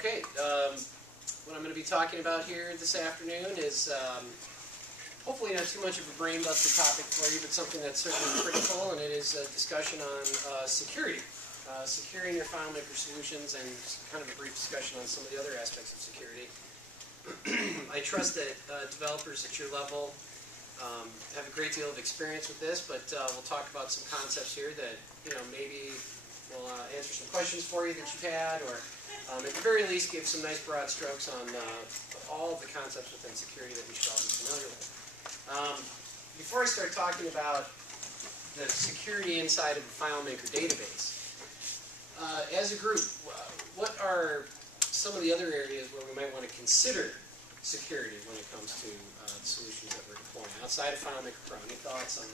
Okay, what I'm going to be talking about here this afternoon is hopefully not too much of a brain buster topic for you, but something that's certainly critical, and it is a discussion on security. Securing your FileMaker solutions, and kind of a brief discussion on some of the other aspects of security. I trust that developers at your level have a great deal of experience with this, but we'll talk about some concepts here that maybe will answer some questions for you that you've had, or at the very least give some nice broad strokes on all of the concepts within security that we should all be familiar with. Before I start talking about the security inside of the FileMaker database, as a group, what are some of the other areas where we might want to consider security when it comes to solutions that we're deploying outside of FileMaker Pro? Any thoughts on?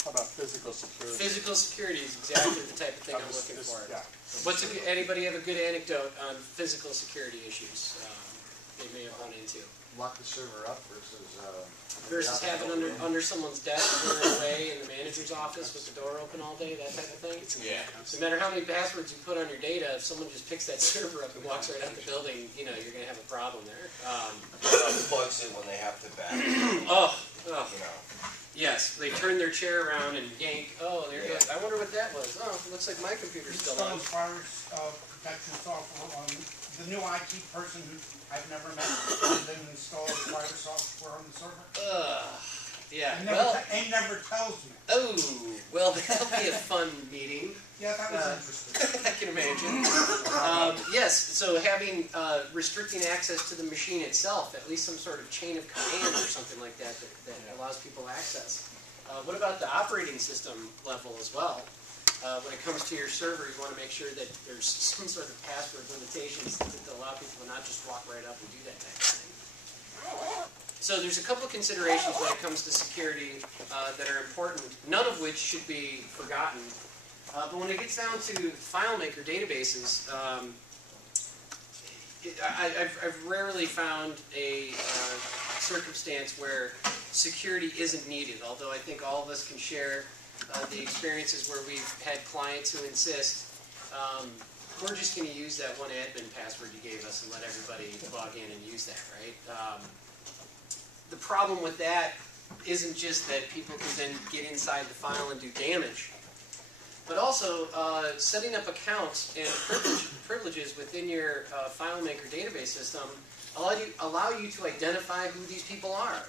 How about physical security? Physical security is exactly the type of thing I'm looking for. Yeah. Anybody have a good anecdote on physical security issues they may have run into? Lock the server up versus having under someone's desk or away in the manager's office with the door open all day, that type of thing. Yeah. No matter how many passwords you put on your data, if someone just picks that server up and walks right out the building, you're going to have a problem there. Plugs in when they have to back. Yes, they turn their chair around and yank. Oh, there goes. I wonder what that was. Oh, it looks like my computer's still on. Virus protection software on the new IT person who I've never met didn't install the virus software on the server. Yeah. He never tells me. Oh, well, that'll be a fun meeting. Yeah, that was interesting. I can imagine. Yes, so having restricting access to the machine itself, at least some sort of chain of command or something like that allows people access. What about the operating system level as well? When it comes to your server, you want to make sure that there's some sort of password limitations that allow people to not just walk right up and do that type of thing. So there's a couple of considerations when it comes to security that are important, none of which should be forgotten. But when it gets down to FileMaker databases, I've rarely found a circumstance where security isn't needed, although I think all of us can share the experiences where we've had clients who insist, we're just going to use that one admin password you gave us and let everybody log in and use that, right? The problem with that isn't just that people can then get inside the file and do damage, but also setting up accounts and privileges within your FileMaker database system allow you to identify who these people are.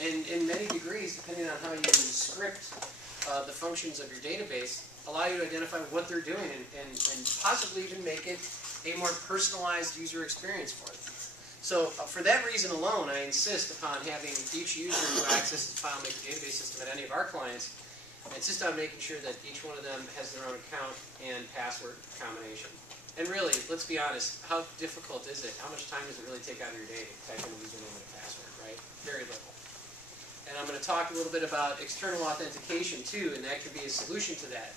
And in many degrees, depending on how you script the functions of your database, allow you to identify what they're doing and possibly even make it a more personalized user experience for them. So for that reason alone, I insist upon having each user who accesses the FileMaker database system at any of our clients, I insist on making sure that each one of them has their own account and password combination. And really, let's be honest, how difficult is it? How much time does it really take out of your day to type in a username and a password, right? Very little. And I'm going to talk a little bit about external authentication too, and that could be a solution to that.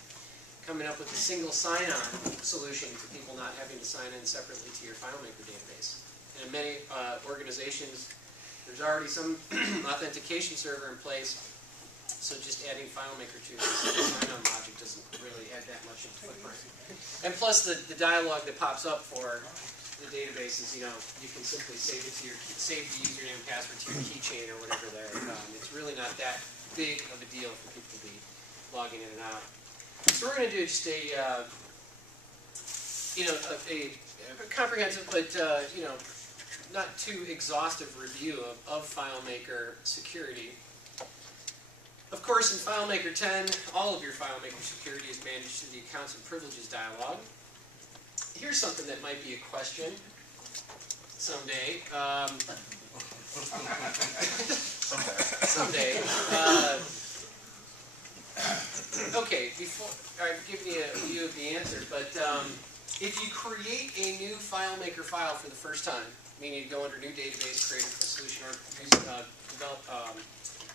Coming up with a single sign-on solution to people not having to sign in separately to your FileMaker database. And in many organizations, there's already some authentication server in place, so just adding FileMaker to the sign-on logic doesn't really add that much of a footprint. And plus, the dialog that pops up for the database is, you can simply save the username and password to your keychain or whatever there. It's really not that big of a deal for people to be logging in and out. So we're going to do just a comprehensive, but not too exhaustive review of FileMaker security. Of course, in FileMaker 10, all of your FileMaker security is managed through the Accounts and Privileges dialog. Here's something that might be a question someday. Someday. Okay, before I've given you a view of the answer, but if you create a new FileMaker file for the first time, meaning you go under New Database, create a solution,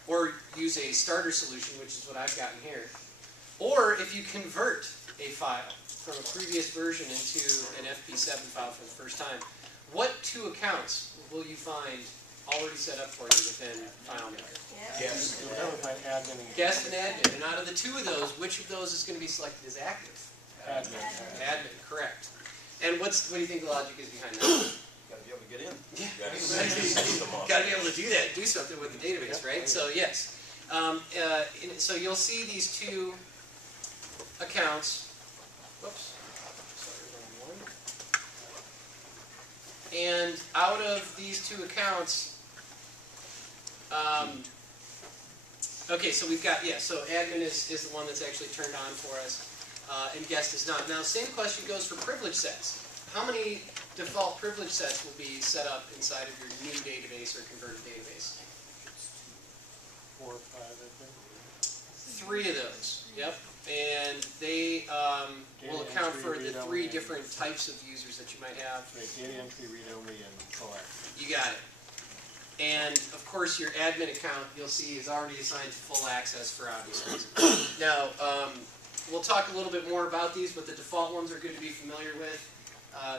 or use a starter solution, which is what I've gotten here, or if you convert a file from a previous version into an FP7 file for the first time, what two accounts will you find already set up for you within FileMaker? Yes. Guest and admin. And out of the two of those, which of those is going to be selected as active? Admin. Admin, correct. And what do you think the logic is behind that? Gotta be able to get in. Yeah, Right. got to be able to do that, do something with the database, right? So yes, so you'll see these two accounts. Whoops, sorry, wrong one. And out of these two accounts, okay, so we've got, yeah, so admin is the one that's actually turned on for us, and guest is not. Now, same question goes for privilege sets. How many default privilege sets will be set up inside of your new database or converted database? 4 or 5, I think. 3 of those, yep. And they will account for the 3 different types of users that you might have. Right, data entry, read-only, and full access. You got it. And of course, your admin account, you'll see, is already assigned to full access for obvious reasons. Now, we'll talk a little bit more about these, but the default ones are good to be familiar with.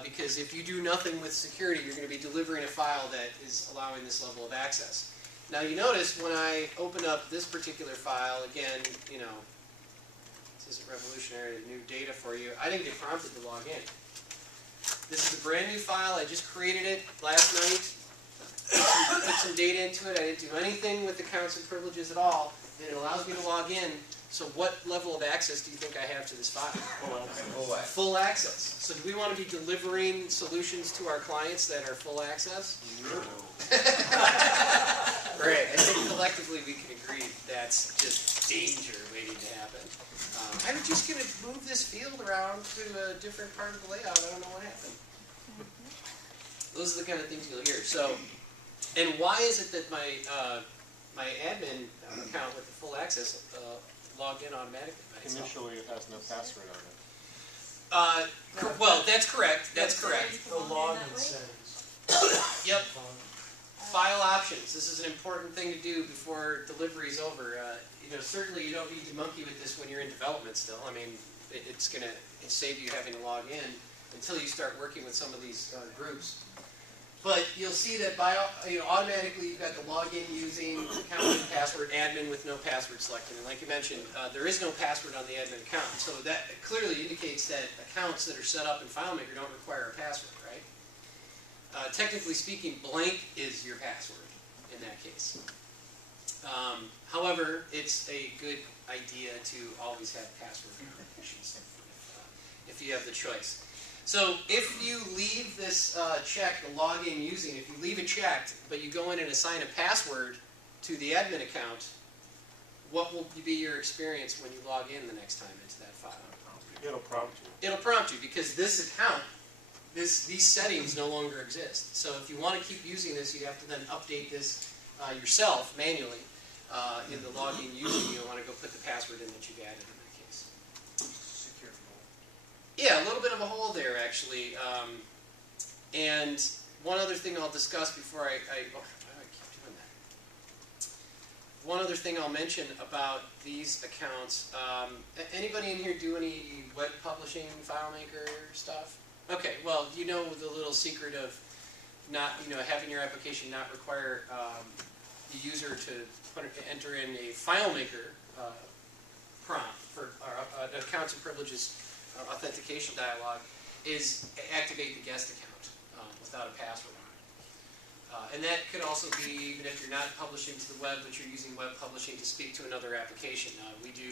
Because if you do nothing with security, you're going to be delivering a file that is allowing this level of access. Now you notice when I open up this particular file, again, you know, this isn't revolutionary, new data for you. I didn't get prompted to log in. This is a brand new file. I just created it last night. Put some data into it. I didn't do anything with accounts and privileges at all. And it allows me to log in. So what level of access do you think I have to this file? Full access. So do we want to be delivering solutions to our clients that are full access? No. Right. I think collectively we can agree that's just danger waiting to happen. I'm just going to move this field around to a different part of the layout. I don't know what happened. Those are the kind of things you'll hear. So, and why is it that my my admin account with the full access logged in automatically by itself? Initially, it has no password on it. Well, that's correct. That's correct. The login settings. Yep. File options. This is an important thing to do before delivery is over. You know, certainly you don't need to monkey with this when you're in development still. I mean, it's going to save you having to log in until you start working with some of these groups. But you'll see that automatically you've got the login using account and password, admin with no password selected. And like you mentioned, there is no password on the admin account. So that clearly indicates that accounts that are set up in FileMaker don't require a password, right? Technically speaking, blank is your password in that case. However, it's a good idea to always have password combinations if you have the choice. So if you leave this check, the login using, if you leave it checked, but you go in and assign a password to the admin account, what will be your experience when you log in the next time into that file? It'll prompt you. It'll prompt you because this account, these settings no longer exist. So if you want to keep using this, you have to then update this yourself manually in the login using. You'll want to go put the password in that you've added in that case. Secure role. Yeah, a little bit of a hole there actually. And one other thing I'll discuss before I keep doing that. One other thing I'll mention about these accounts. Anybody in here do any web publishing FileMaker stuff? Okay, well, you know the little secret of not, having your application not require the user to enter in a FileMaker prompt for accounts and privileges authentication dialog is activate the guest account without a password on it. And that could also be even if you're not publishing to the web, but you're using web publishing to speak to another application. We do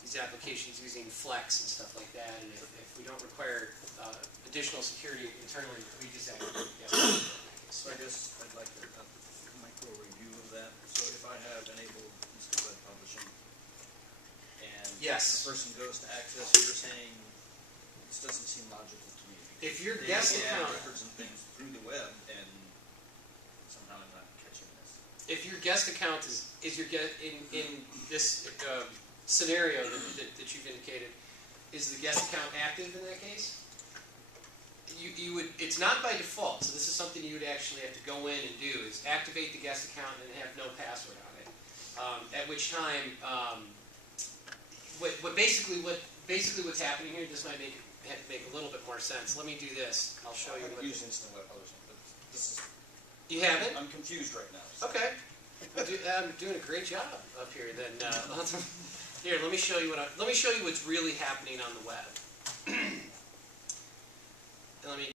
these applications using Flex and stuff like that, and if we don't require additional security internally, we just activate the guest account. So I guess I'd like a micro review of that. So if I have enabled instant web publishing and Yes. the person goes to access, you're saying this doesn't seem logical to me. If your They guest add account, records and things through the web, and somehow I'm not catching this. if your guest account is in this scenario that you've indicated, is the guest account active in that case? You would. It's not by default, so this is something you would actually have to go in and do: is activate the guest account and have no password on it. At which time, basically what's happening here? This might make a little bit more sense. Let me do this. I'll show you. I've used instant web publishing, but this is. You haven't? I'm confused right now. So. Okay. I'm doing a great job up here. Then here, let me show you what's really happening on the web. let me